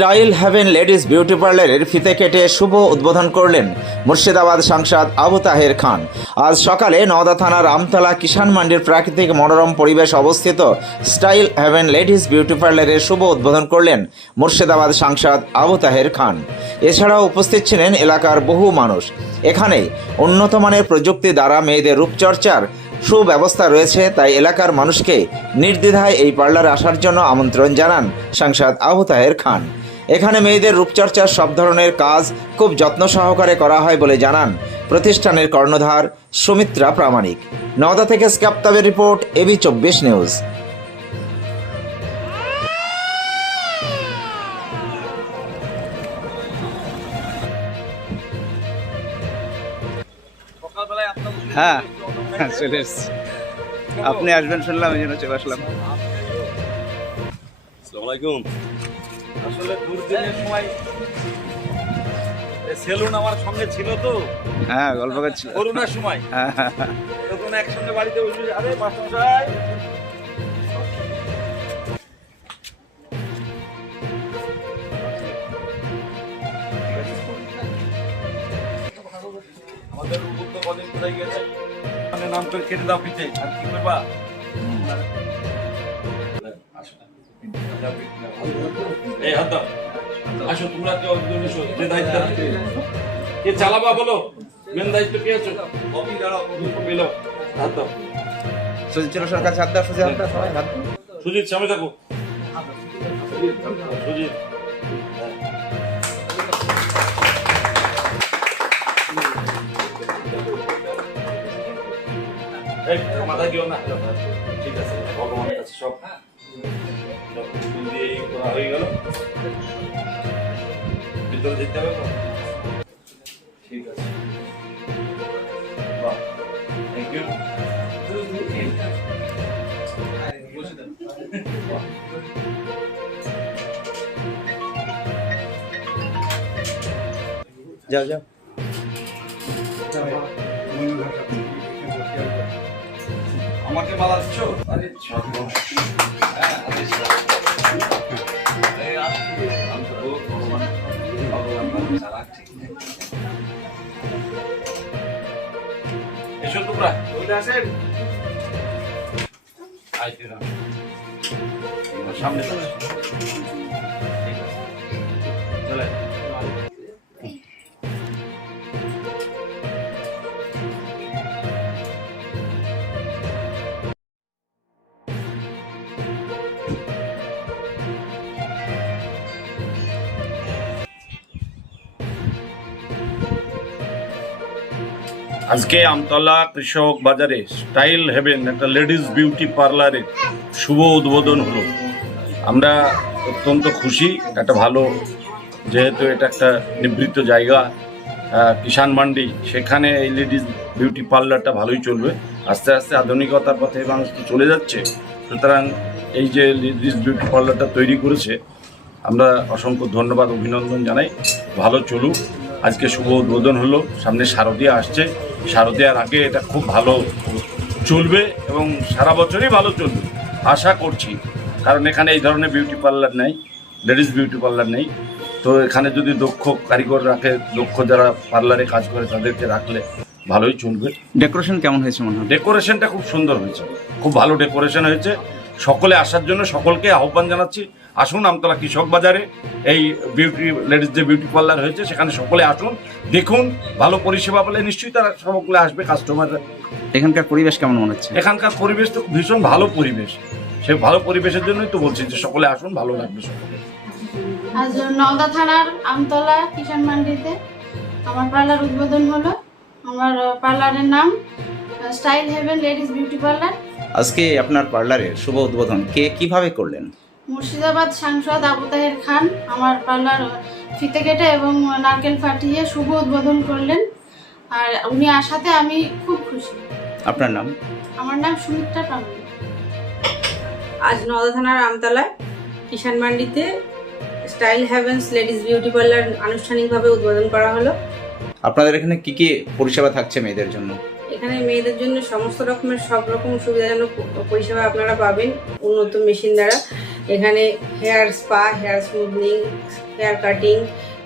Style haven ladies beauty পার্লারের ফিতে কেটে শুভ উদ্বোধন করলেন মুর্শিদাবাদ সাংসদ আবু তাহের খান। আজ সকালে নওদা থানার আমতলা কিষান মান্ডির প্রাকৃতিক মনোরম পরিবেশ অবস্থিত স্টাইল হ্যাভেন লেডিস বিউটি পার্লারের শুভ উদ্বোধন করলেন মুর্শিদাবাদ সাংসদ আবু তাহের খান। এছাড়াও উপস্থিত ছিলেন এলাকার বহু মানুষ। এখানে উন্নত মানের প্রযুক্তি দ্বারা মেয়েদের রূপচর্চার সুব্যবস্থা রয়েছে, তাই এলাকার মানুষকে নির্দ্বিধায় এই পার্লারে আসার জন্য আমন্ত্রণ জানান সাংসদ আবু তাহের খান। এখানে মেয়েদের রূপচর্চার সব ধরনের কাজ খুব যত্ন সহকারে করা হয় বলে জানান প্রতিষ্ঠানের কর্ণধার সুমিত্রা প্রামাণিক। নওদা থেকে স্ক্যাপ্তাবের রিপোর্ট এবি চব্বিশ নিউজ। হ্যাঁ হ্যাঁ, চলে এসছি। আপনি আসবেন শুনলাম এই জন্য চলে আসলাম। আসসালামাইকুম আসলে দুর্দিনের সময় সেলুন আমার সঙ্গে ছিল তো। হ্যাঁ গল্প করছি করোনার সময়। হ্যাঁ হ্যাঁ, হ্যাঁ। তখন একসঙ্গে বাড়িতে বসে আরে মাস্টারমশাই আমাদের উদ্যোগ কদিন কোথায় গেছে? মানে নাম করে কেটে দাও পিঠে। আর কি করবা। এই হাত দাও। আসো তোমরা কেউ একজন এসো যে দায়িত্ব কে চালাবা বলো? মেন দায়িত্ব কে আছো? কপি দাঁড়াও মিলো হাত দাও। সুজিত হাত দাও সুজিত হাত দাও সবাই হাত সুজিত সামনে থাকো। সুজিত। এই, মাথা দিও না। ঠিক আছে ভিতরে যেতে হবে ঠিক আছে। থ্যাংক ইউ যাও যাও। আমাকে মালা দিচ্ছ? আরে এসো তোমরা। আসেন। আইতে না সামনে চলে চলে আজকে আমতলা কৃষক বাজারে স্টাইল হেভেন, একটা লেডিস বিউটি পার্লারের শুভ উদ্বোধন হলো। আমরা অত্যন্ত খুশি, একটা ভালো, যেহেতু এটা একটা নিবৃত্ত জায়গা কিষান মান্ডি, সেখানে এই লেডিস বিউটি পার্লারটা ভালোই চলবে। আস্তে আস্তে আধুনিকতার পথে মানুষ তো চলে যাচ্ছে। সুতরাং এই যে লেডিস বিউটি পার্লারটা তৈরি করেছে, আমরা অসংখ্য ধন্যবাদ, অভিনন্দন জানাই। ভালো চলুক। আজকে শুভ উদ্বোধন হলো, সামনে শারদীয়া আসছে। শারদীয়ার আগে এটা খুব ভালো চলবে এবং সারা বছরই ভালো চলবে। আশা করছি। কারণ এখানে এই ধরনের বিউটি পার্লার নেই লেডিস বিউটি পার্লার নেই। তো এখানে যদি দক্ষ কারিগর রাখে দক্ষ যারা পার্লারে কাজ করে তাদেরকে রাখলে ভালোই চলবে। ডেকোরেশন কেমন হয়েছে মনে হয়? ডেকোরেশনটা খুব সুন্দর হয়েছে। খুব ভালো ডেকোরেশন হয়েছে। সকলে আসার জন্য সকলকে আহ্বান জানাচ্ছি। আসুন আমতলা কৃষক বাজারে এই বিউটি লেডিস যে বিউটি পার্লার হয়েছে সেখানে সকলে আসুন দেখুন ভালো পরিষেবা পেলে নিশ্চয়ই তারা সকলে আসবে কাস্টমাররা এখানকার পরিবেশ কেমন মনে হচ্ছে? এখানকার পরিবেশ তো ভীষণ ভালো পরিবেশ। সে ভালো পরিবেশের জন্যই তো বলছি যে সকলে আসুন ভালো লাগবে সকলে। আজ নওদা থানার আমতলা কিষান মান্ডিতে আমার পার্লার উদ্বোধন হলো। আমার পার্লারের নাম style heaven ladies beauty parlour. আজকে আপনার পার্লারের শুভ উদ্বোধন। কে কীভাবে করলেন? মুর্শিদাবাদ সাংসদ আবু তাহের খান আমার পার্লার ফিতে কেটে এবং নারকেল ফাটিয়ে শুভ উদ্বোধন করলেন। আর উনি আসাতে আমি খুব খুশি। আপনার নাম? আমার নাম সুমিত্রা প্রামাণিক আজ নদা থানার আমতলায় কিষান মান্ডিতে style heavens ladies beauty parlour আনুষ্ঠানিকভাবে উদ্বোধন করা হলো। আপনাদের এখানে কি কি পরিষেবা থাকছে মেয়েদের জন্য? এখানে মেয়েদের জন্য সমস্ত রকমের সব রকম সুবিধাজনক পরিষেবা আপনারা পাবেন। উন্নত মেশিন দ্বারা এখানে hair spa hair smoothing hair cutting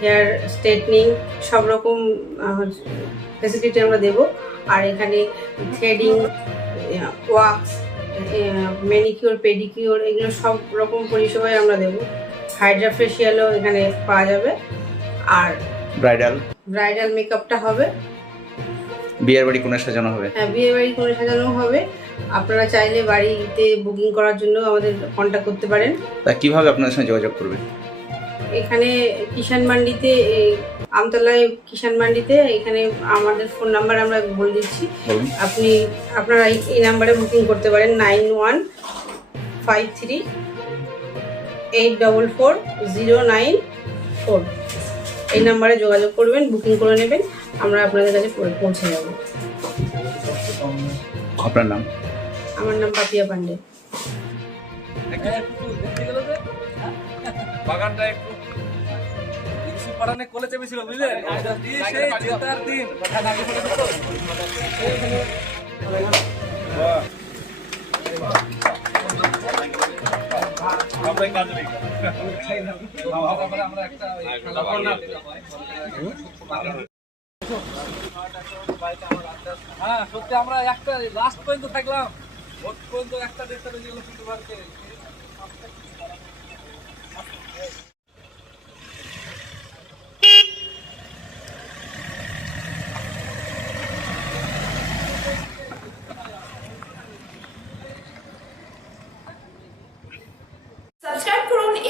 hair straightening সব রকম ফেসিলিটি আমরা দেব। আর এখানে থ্রেডিং ওয়াক্স ম্যানিকিওর পেডিকিওর এগুলো সব রকম পরিষেবাই আমরা দেবো। হাইড্রা ফেশিয়ালও এখানে পাওয়া যাবে। আর ব্রাইডাল। ব্রাইডাল মেকআপটা হবে। বিয়ের বাড়ি কোণে সাজানো হবে? হ্যাঁ বিয়ের বাড়ি করে সাজানো হবে। আপনারা চাইলে বাড়িতে বুকিং করার জন্য আমাদের কন্ট্যাক্ট করতে পারেন। তা কীভাবে আপনাদের সঙ্গে যোগাযোগ করবে? এখানে কিষান মান্ডিতে আমতলায় কিষান মান্ডিতে এখানে আমাদের ফোন নাম্বার আমরা বলে দিচ্ছি। আপনি আপনারা এই- এই নাম্বারে বুকিং করতে পারেন nine one five three eight double four zero nine four এই নাম্বারে যোগাযোগ করবেন বুকিং করে নেবেন আমরা আপনাদের কাছে পৌঁছে যাব। আপনার নাম? আমার নাম পাপিয়া পান্ডে। বাগানটা একটু কোলে চেপেছিল বুঝলে সেই জেতার দিন। হ্যাঁ সত্যি আমরা একটা লাস্ট পর্যন্ত থাকলাম। ভোট পর্যন্ত একটা দেড়টা বেজে গেল শুক্রবারকে সাবস্ক্রাইব করুন